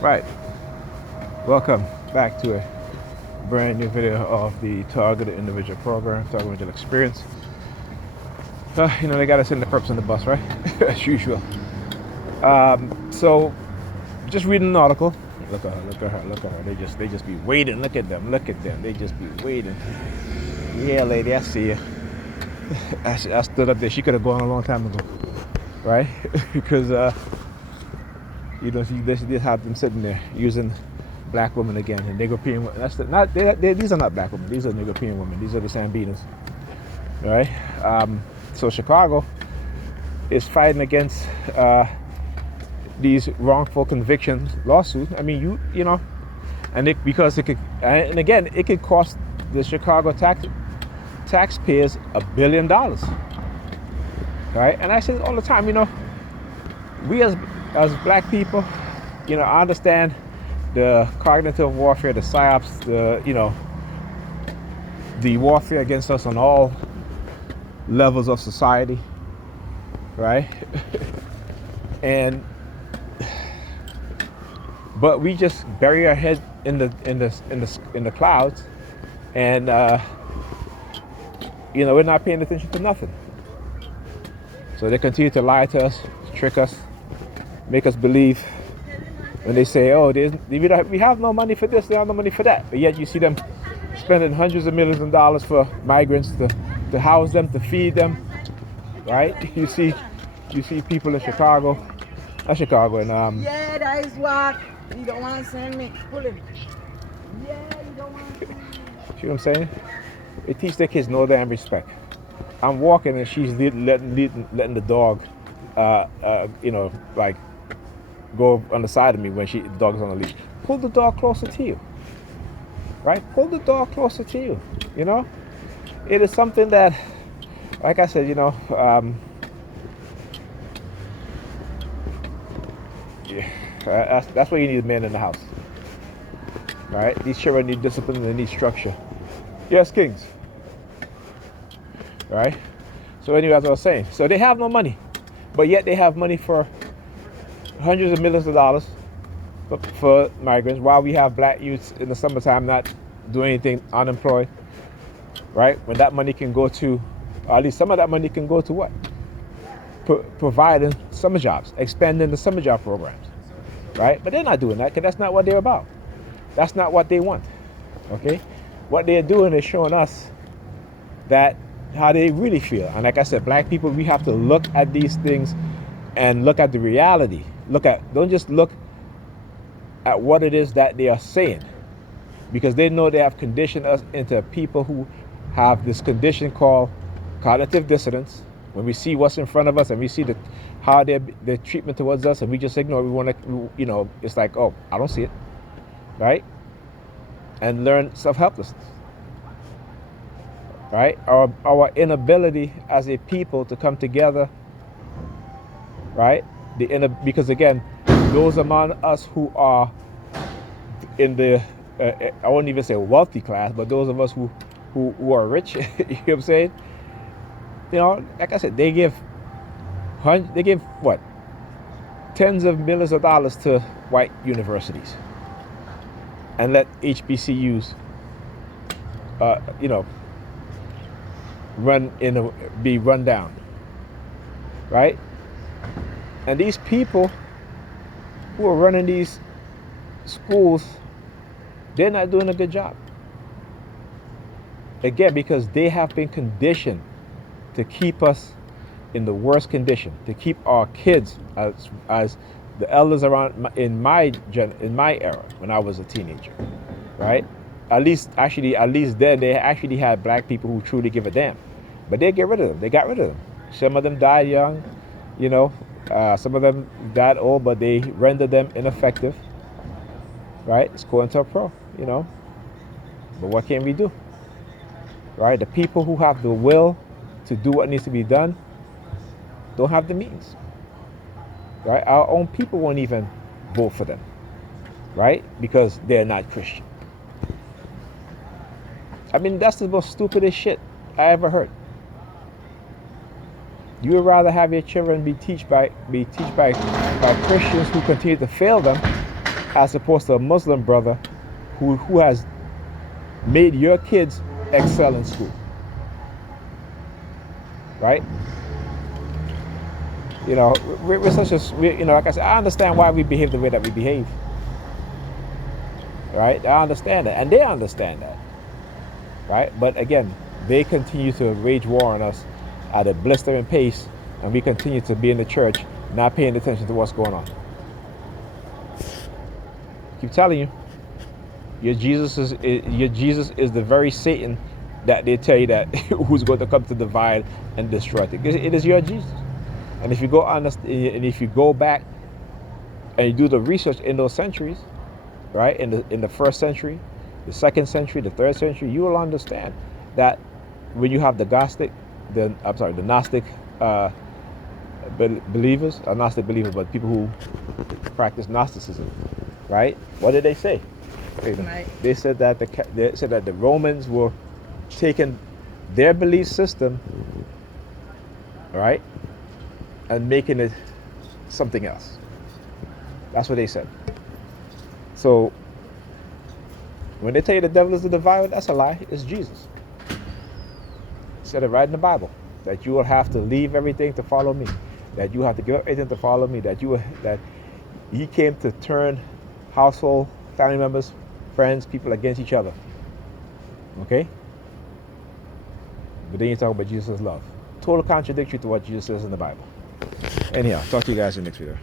Right, welcome back to a brand new video of the Targeted Individual Program, Targeted Individual Experience. They got us in the perps on the bus, right? As usual. So, just reading an article. Look at her, look at her, look at her. They just be waiting. Look at them, look at them. They just be waiting. Yeah, lady, I see you. I stood up there. She could have gone a long time ago, right? Because she just have them sitting there using black women again and Negropean women. These are not black women. These are Negropean women. These are the Sambinas, right? So Chicago is fighting against these wrongful convictions lawsuits. I mean, because it could, and again, it could cost the Chicago taxpayers $1 billion, right? And I say it all the time. We as black people, I understand the cognitive warfare, the psyops, the warfare against us on all levels of society, right? But we just bury our head in the clouds, and we're not paying attention to nothing. So they continue to lie to us, trick us, make us believe when they say, "Oh, we have no money for this, we have no money for that," but yet you see them spending hundreds of millions of dollars for migrants to house them, to feed them, right? You see people in Chicago, not Chicago, and yeah, that is what you don't want to send me. Pull him. Yeah, you don't want to send me. See what I'm saying? They teach their kids no damn respect. I'm walking and she's letting the dog, like go on the side of me when the dog is on the leash. Pull the dog closer to you, right? Pull the dog closer to you. It is something that, like I said, that's why you need men in the house, right? These children need discipline, they need structure. Yes, kings. Right? So anyway, as I was saying, so they have no money, but yet they have money for hundreds of millions of dollars for migrants, while we have black youths in the summertime not doing anything, unemployed, right? When that money can go to, or at least some of that money can go to what? Providing summer jobs, expanding the summer job programs, right? But they're not doing that because that's not what they're about. That's not what they want, okay? What they're doing is showing us that how they really feel. And like I said, black people, we have to look at these things and look at the reality. Don't just look at what it is that they are saying, because they know they have conditioned us into people who have this condition called cognitive dissonance. When we see what's in front of us and we see how their treatment towards us, and we just ignore, we want to, it's like, oh, I don't see it, right? And learn self-helplessness. Right? Our inability as a people to come together, right? Because again, those among us who are in the, I wouldn't even say wealthy class, but those of us who are rich, you know what I'm saying? Like I said, they give what? Tens of millions of dollars to white universities, and let HBCUs, be run down, right? And these people who are running these schools, they're not doing a good job. Again, because they have been conditioned to keep us in the worst condition, to keep our kids as the elders around in my era when I was a teenager, right? At least then they actually had black people who truly give a damn. But they get rid of them. They got rid of them. Some of them died young, some of them died old, but they rendered them ineffective, right? It's COINTELPRO, But what can we do, right? The people who have the will to do what needs to be done don't have the means, right? Our own people won't even vote for them, right? Because they're not Christian. I mean, that's the most stupidest shit I ever heard. You would rather have your children be taught by Christians who continue to fail them, as opposed to a Muslim brother who has made your kids excel in school, right? You know, we're such a, you know, like I said, I understand why we behave the way that we behave, right? I understand that, and they understand that, right? But again, they continue to wage war on us at a blistering pace, and we continue to be in the church, not paying attention to what's going on. Keep telling you, your Jesus is the very Satan that they tell you that who's going to come to divide and destroy. It is your Jesus. And if you go on, and if you go back and you do the research in those centuries, right, in the first century, the second century, the third century, you will understand that when you have the Gnostic believers, Gnostic believers, but people who practice Gnosticism, right? What did they say? Right. They said that the Romans were taking their belief system, right, and making it something else. That's what they said. So when they tell you the devil is the devourer, that's a lie. It's Jesus. He said it right in the Bible, that you will have to leave everything to follow me, that you have to give up everything to follow me, that he came to turn household, family members, friends, people against each other. Okay? But then you talk about Jesus' love. Total contradictory to what Jesus says in the Bible. Anyhow, talk to you guys in the next video.